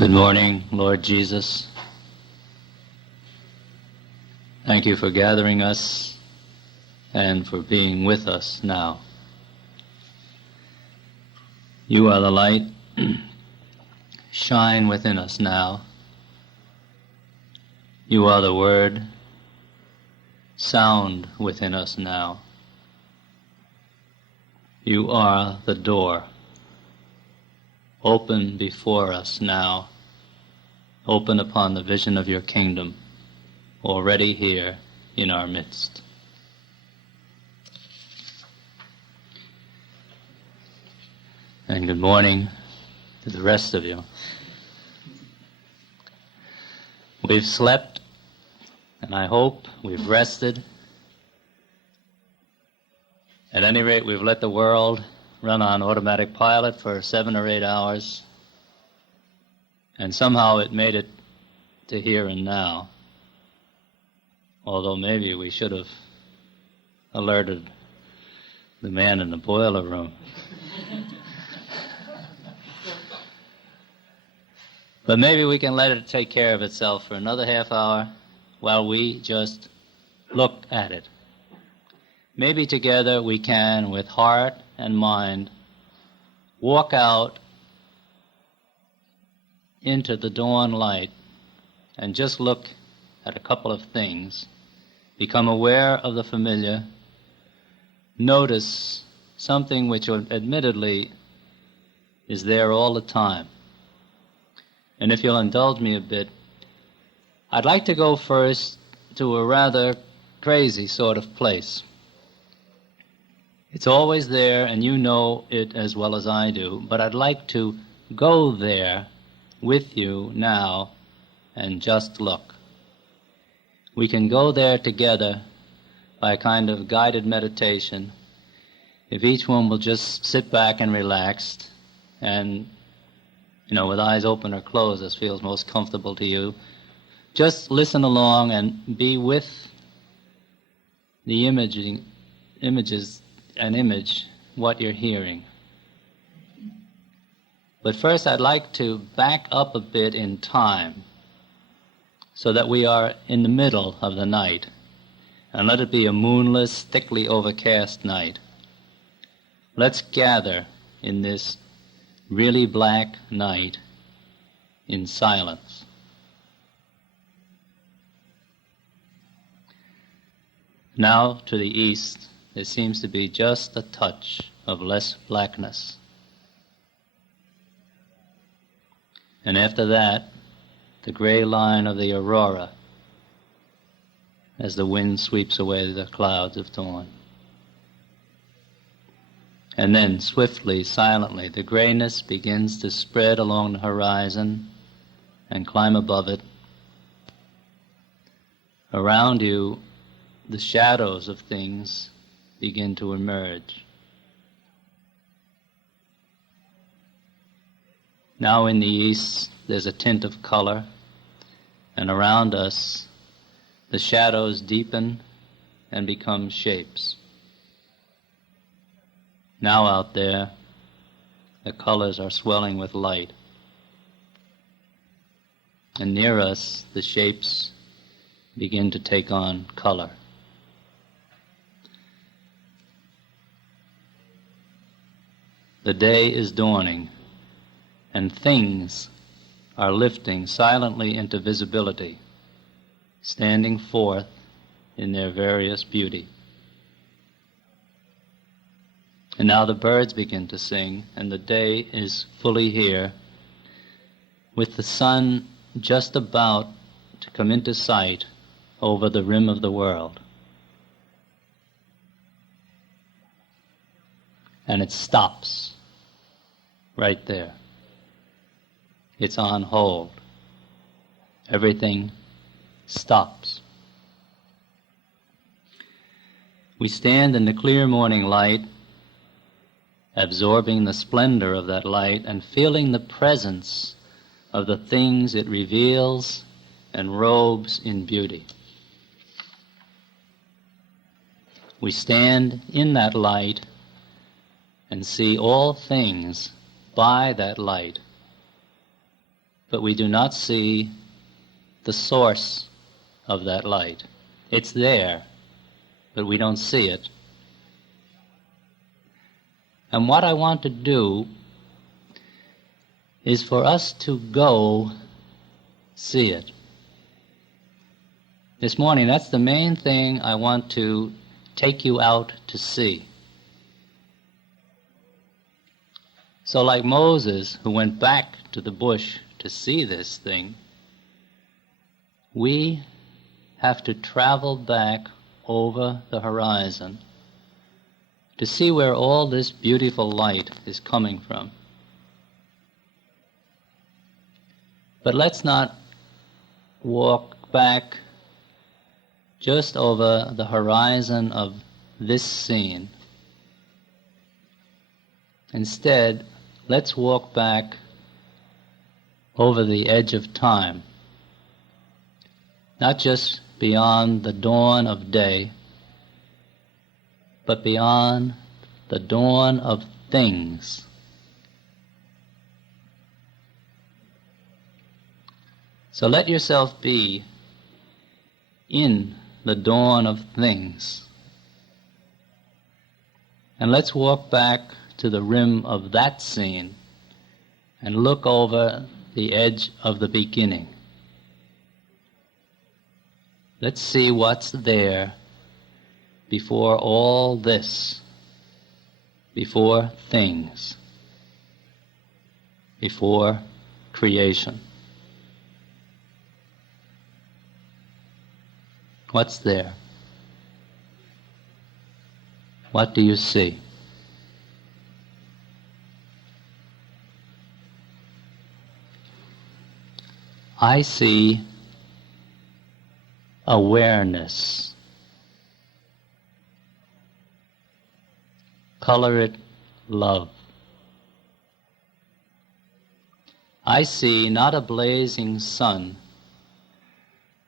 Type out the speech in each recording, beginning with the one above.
Good morning, Lord Jesus. Thank you for gathering us and for being with us now. You are the light. Shine within us now. You are the Word. Sound within us now. You are the door. Open before us now. Open upon the vision of your kingdom, already here in our midst. And good morning to the rest of you. We've slept, and I hope we've rested. At any rate, we've let the world run on automatic pilot for 7 or 8 hours, and somehow it made it to here and now, although maybe we should have alerted the man in the boiler room. But maybe we can let it take care of itself for another half hour while we just look at it. Maybe together we can, with heart and mind, walk out into the dawn light and just look at a couple of things, become aware of the familiar, notice something which admittedly is there all the time. And if you'll indulge me a bit, I'd like to go first to a rather crazy sort of place. It's always there, and you know it as well as I do, but I'd like to go there with you now and just look. We can go there together by a kind of guided meditation, if each one will just sit back and relax, and, with eyes open or closed, as feels most comfortable to you, just listen along and be with the images, an image, what you're hearing. But first I'd like to back up a bit in time so that we are in the middle of the night, and let it be a moonless, thickly overcast night. Let's gather in this really black night in silence. Now to the east there seems to be just a touch of less blackness. And after that, the gray line of the aurora as the wind sweeps away the clouds of dawn. And then, swiftly, silently, the grayness begins to spread along the horizon and climb above it. Around you, the shadows of things begin to emerge. Now in the east there's a tint of color, and around us the shadows deepen and become shapes. Now out there the colors are swelling with light, and near us the shapes begin to take on color. The day is dawning, and things are lifting silently into visibility, standing forth in their various beauty. And now the birds begin to sing, and the day is fully here, with the sun just about to come into sight over the rim of the world. And it stops right there. It's on hold. Everything stops. We stand in the clear morning light, absorbing the splendor of that light and feeling the presence of the things it reveals and robes in beauty. We stand in that light and see all things by that light, but we do not see the source of that light. It's there, but we don't see it. And what I want to do is for us to go see it. This morning, that's the main thing I want to take you out to see. So like Moses, who went back to the bush to see this thing, we have to travel back over the horizon to see where all this beautiful light is coming from. But let's not walk back just over the horizon of this scene. Instead, let's walk back over the edge of time, not just beyond the dawn of day, but beyond the dawn of things. So let yourself be in the dawn of things. And let's walk back to the rim of that scene and look over the edge of the beginning. Let's see what's there before all this, before things, before creation. What's there? What do you see? I see awareness. Color it love. I see not a blazing sun,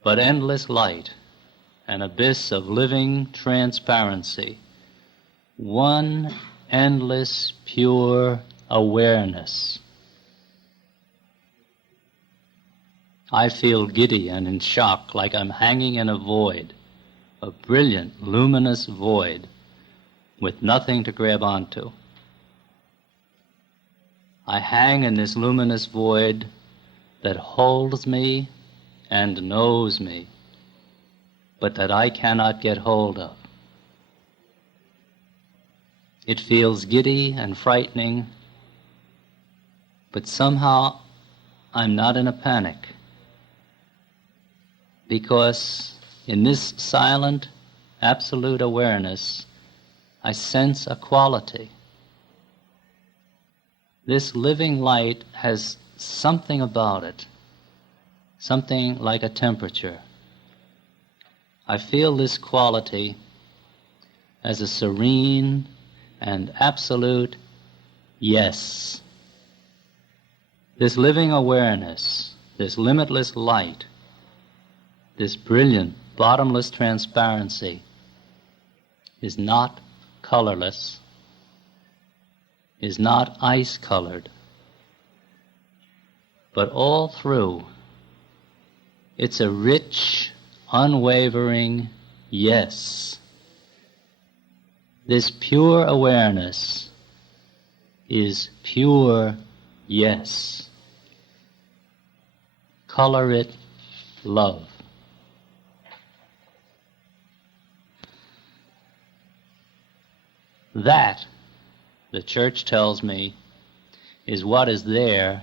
but endless light, an abyss of living transparency, one endless pure awareness. I feel giddy and in shock, like I'm hanging in a void, a brilliant, luminous void with nothing to grab onto. I hang in this luminous void that holds me and knows me, but that I cannot get hold of. It feels giddy and frightening, but somehow I'm not in a panic, because in this silent, absolute awareness, I sense a quality. This living light has something about it, something like a temperature. I feel this quality as a serene and absolute yes. This living awareness, this limitless light, this brilliant, bottomless transparency is not colorless, is not ice-colored, but all through, it's a rich, unwavering yes. This pure awareness is pure yes. Color it love. That, the Church tells me, is what is there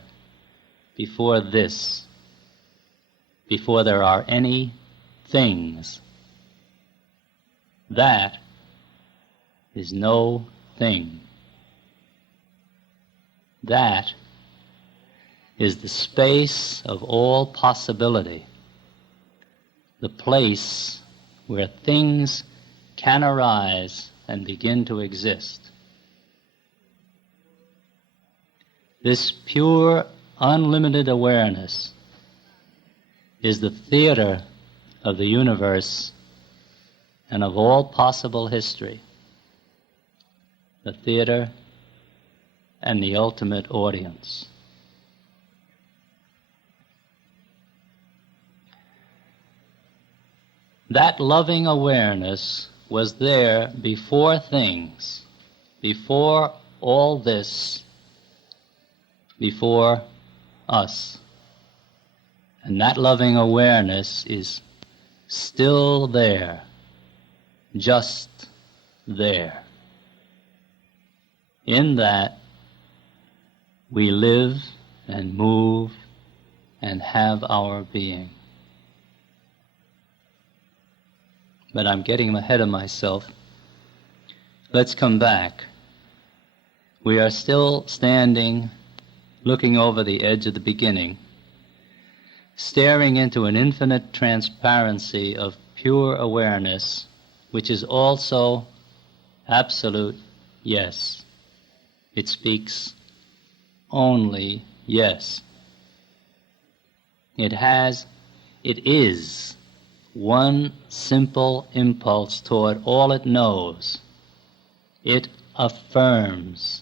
before this, before there are any things. That is no thing. That is the space of all possibility, the place where things can arise and begin to exist. This pure, unlimited awareness is the theater of the universe and of all possible history, the theater and the ultimate audience. That loving awareness was there before things, before all this, before us. And that loving awareness is still there, just there. In that, we live and move and have our being. But I'm getting ahead of myself. Let's come back. We are still standing, looking over the edge of the beginning, staring into an infinite transparency of pure awareness, which is also absolute yes. It speaks only yes. It is one simple impulse toward all it knows. It affirms.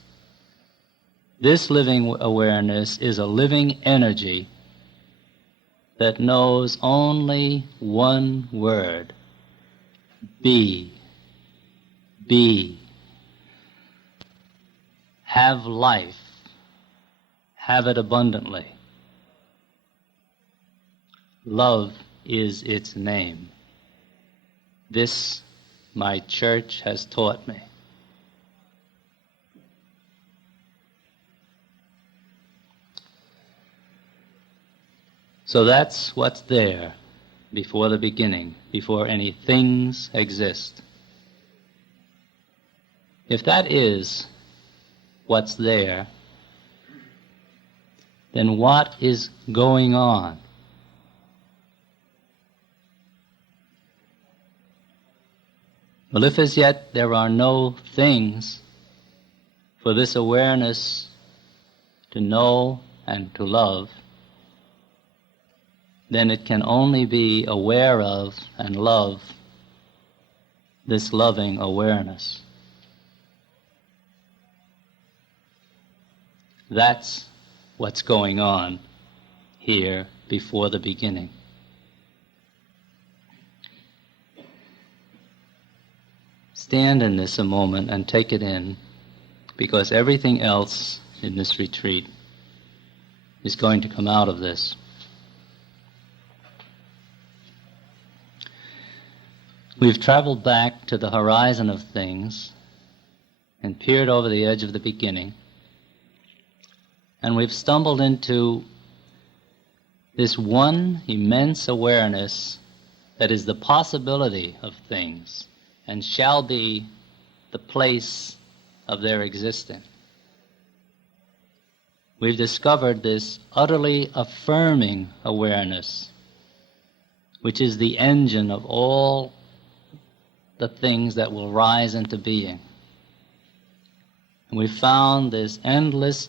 This living awareness is a living energy that knows only one word: be. Be. Have life. Have it abundantly. Love is its name. This my church has taught me. So that's what's there before the beginning, before any things exist. If that is what's there, then what is going on? Well, if as yet there are no things for this awareness to know and to love, then it can only be aware of and love this loving awareness. That's what's going on here before the beginning. Stand in this a moment and take it in, because everything else in this retreat is going to come out of this. We've traveled back to the horizon of things and peered over the edge of the beginning, and we've stumbled into this one immense awareness that is the possibility of things and shall be the place of their existing. We've discovered this utterly affirming awareness, which is the engine of all the things that will rise into being. And we found this endless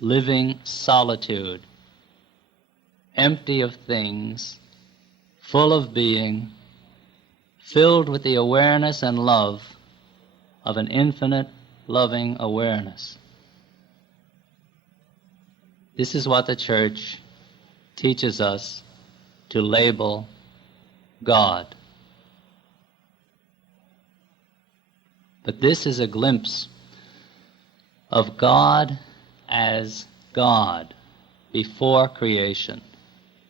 living solitude, empty of things, full of being, filled with the awareness and love of an infinite loving awareness. This is what the Church teaches us to label God. But this is a glimpse of God as God before creation,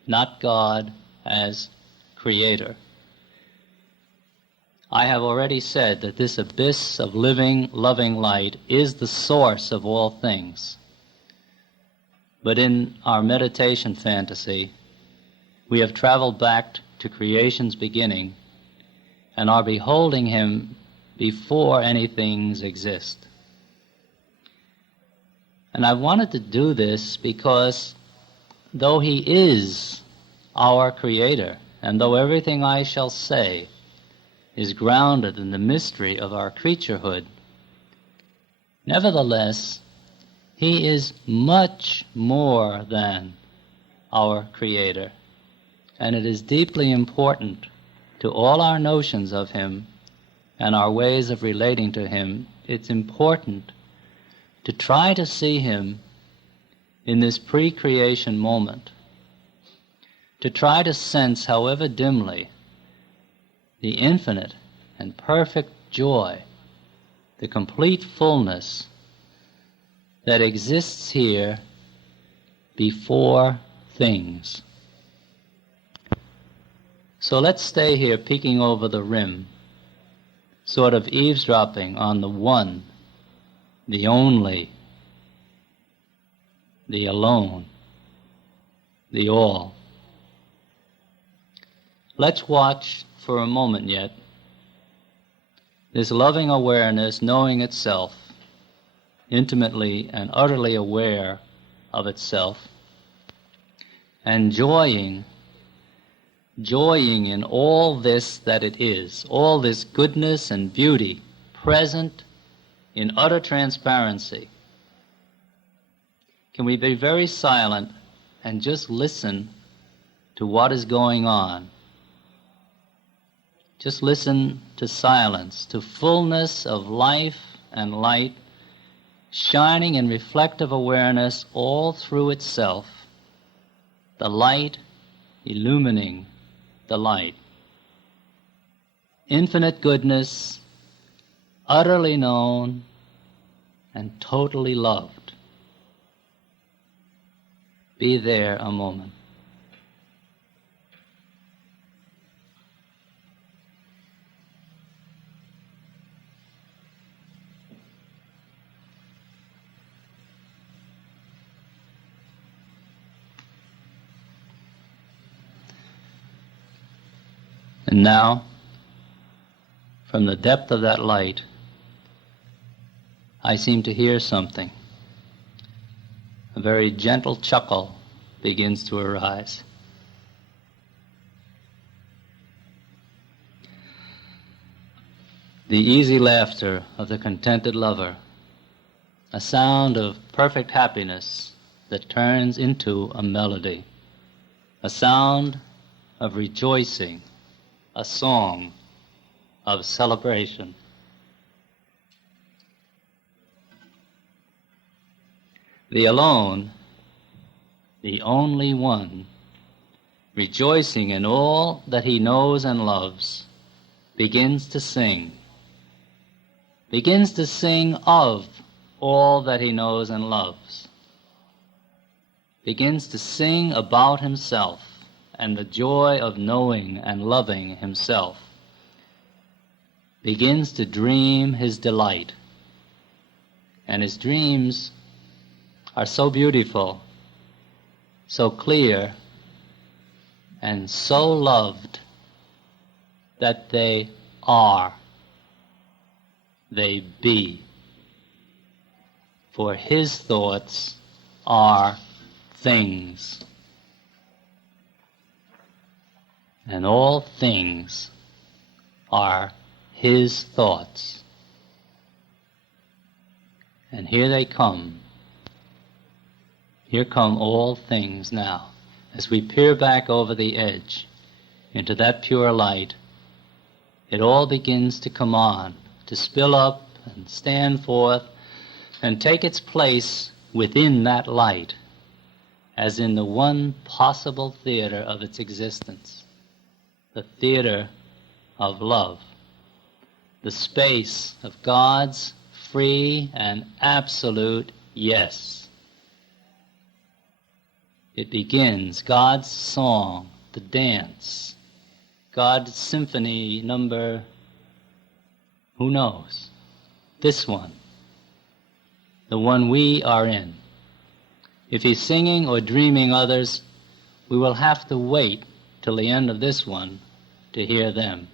not God as creator. I have already said that this abyss of living, loving light is the source of all things. But in our meditation fantasy, we have traveled back to creation's beginning and are beholding him before any things exist. And I wanted to do this because though he is our creator, and though everything I shall say is grounded in the mystery of our creaturehood, nevertheless, he is much more than our creator, and it is deeply important to all our notions of him and our ways of relating to him. It's important to try to see him in this pre-creation moment, to try to sense, however dimly, the infinite and perfect joy, the complete fullness that exists here before things. So let's stay here peeking over the rim, sort of eavesdropping on the one, the only, the alone, the all. Let's watch for a moment yet this loving awareness knowing itself, intimately and utterly aware of itself, and joying in all this that it is, all this goodness and beauty present in utter transparency. Can we be very silent and just listen to what is going on? Just listen to silence, to fullness of life and light, shining in reflective awareness all through itself, the light illumining the light. Infinite goodness, utterly known and totally loved. Be there a moment. And now, from the depth of that light, I seem to hear something. A very gentle chuckle begins to arise. The easy laughter of the contented lover, a sound of perfect happiness that turns into a melody, a sound of rejoicing, a song of celebration. The alone, the only one, rejoicing in all that he knows and loves, begins to sing of all that he knows and loves, begins to sing about himself and the joy of knowing and loving himself, begins to dream his delight. And his dreams are so beautiful, so clear, and so loved that they are, they be. For his thoughts are things. And all things are his thoughts. And here they come. Here come all things now. As we peer back over the edge into that pure light, it all begins to come on, to spill up and stand forth and take its place within that light, as in the one possible theater of its existence. The theater of love, the space of God's free and absolute yes. It begins, God's song, the dance, God's symphony number, who knows? This one, the one we are in. If he's singing or dreaming others, we will have to wait till the end of this one to hear them.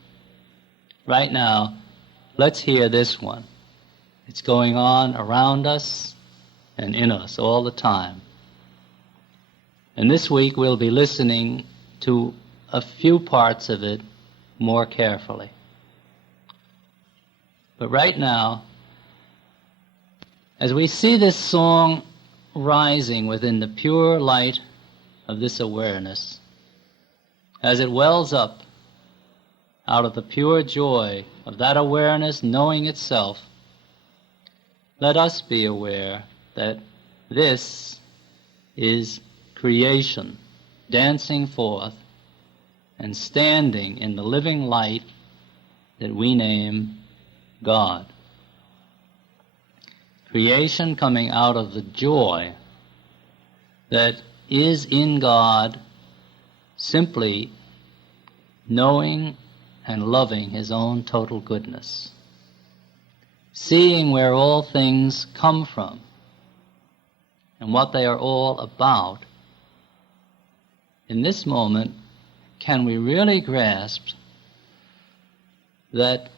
Right now, let's hear this one. It's going on around us and in us all the time. And this week we'll be listening to a few parts of it more carefully. But right now, as we see this song rising within the pure light of this awareness, as it wells up out of the pure joy of that awareness knowing itself, let us be aware that this is creation dancing forth and standing in the living light that we name God. Creation coming out of the joy that is in God, simply knowing and loving His own total goodness, seeing where all things come from and what they are all about. In this moment, can we really grasp that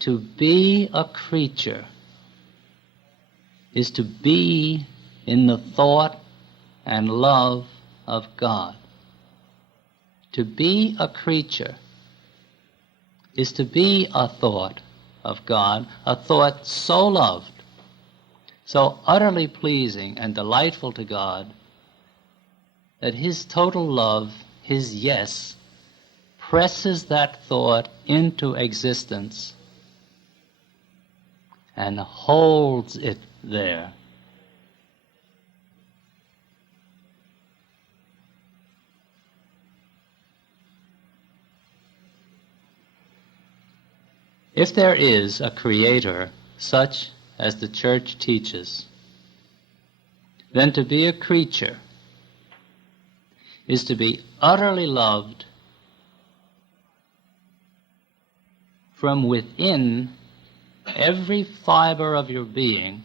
to be a creature is to be in the thought and love of God? To be a creature is to be a thought of God, a thought so loved, so utterly pleasing and delightful to God, that His total love, His yes, presses that thought into existence and holds it there. If there is a Creator such as the Church teaches, then to be a creature is to be utterly loved from within every fiber of your being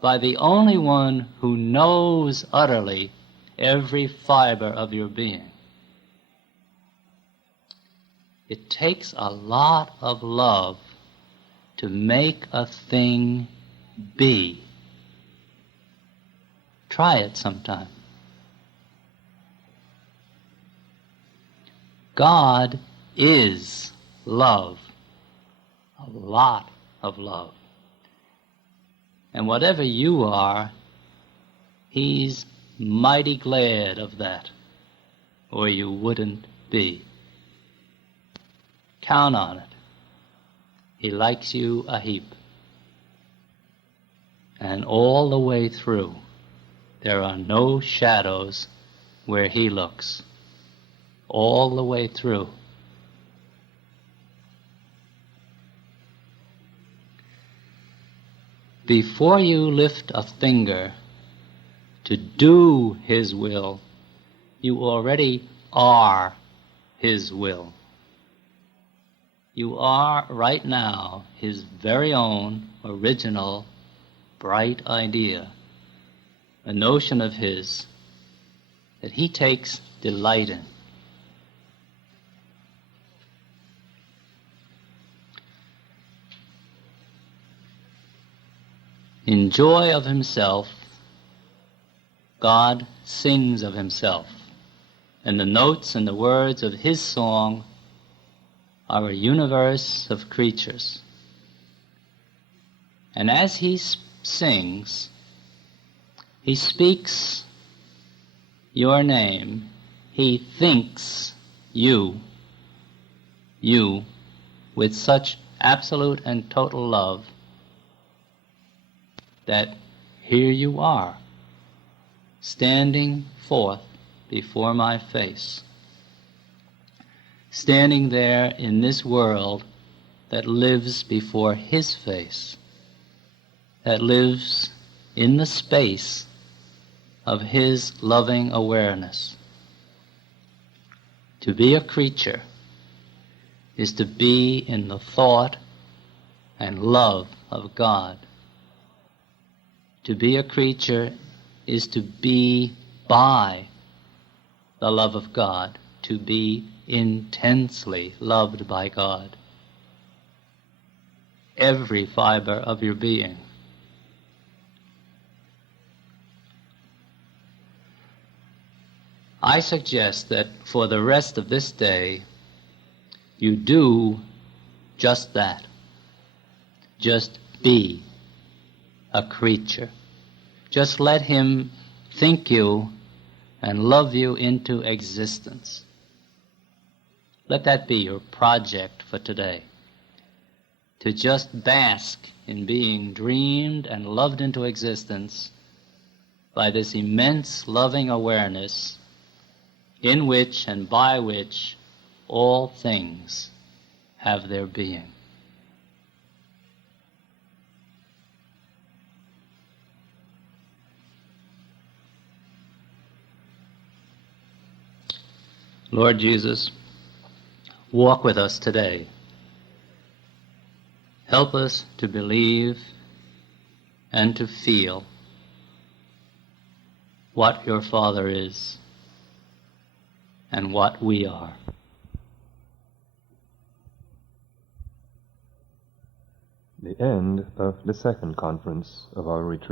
by the only one who knows utterly every fiber of your being. It takes a lot of love to make a thing be. Try it sometime. God is love, a lot of love. And whatever you are, He's mighty glad of that, or you wouldn't be. Count on it. He likes you a heap. And all the way through, there are no shadows where He looks. All the way through. Before you lift a finger to do His will, you already are His will. You are right now His very own original bright idea, a notion of His that He takes delight in. In joy of Himself, God sings of Himself, and the notes and the words of His song are a universe of creatures. And as He sings, He speaks your name, He thinks you, with such absolute and total love, that here you are, standing forth before my face, standing there in this world that lives before His face, that lives in the space of His loving awareness. To be a creature is to be in the thought and love of God. To be a creature is to be by the love of God, to be intensely loved by God. Every fiber of your being. I suggest that for the rest of this day, you do just that. Just be a creature. Just let Him think you and love you into existence. Let that be your project for today. To just bask in being dreamed and loved into existence by this immense loving awareness in which and by which all things have their being. Lord Jesus, walk with us today. Help us to believe and to feel what your Father is and what we are. The end of the second conference of our retreat.